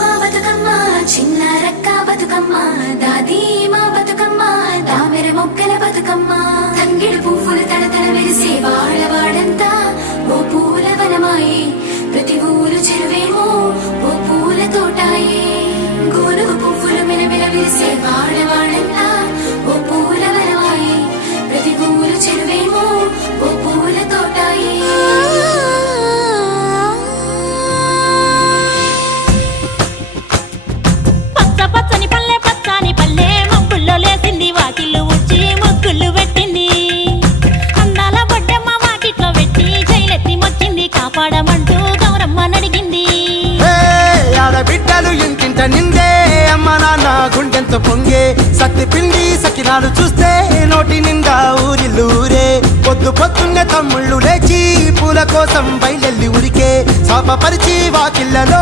మా బతుకమ్మ చిన్న రక్క బతుకమ్మ దాది మా బతుకమ్మ దామెర మొక్కల బతుకమ్మ తంగిడు పువ్వులు తడతడ మెరిసే వాడవాడంతా ఓ పూల వనమాయే ప్రతి ఊరు చెరువేమో ఓ పూల తోటాయే గోనుగు పువ్వులు మెలమెల విరిసే వాడవాడంతా ఓ పూల వనమాయే ప్రతి ఊరు చెరువేమో ఓ పూల తోటాయే కాపాడమంటూ గౌరమ్మ నడిగింది. ఆడబిడ్డలు ఇంటింట నిందే అమ్మ నాన్న గుండెంతో పొంగే సత్తి పిండి సకినాలు చూస్తే నోటి నిండా ఊరిల్లూరే పొద్దు పొద్దున్నే తమ్ముళ్ళు లేచి పూల కోసం బయలెల్లి ఉరికే శాపపరిచి వాకిళ్ళలో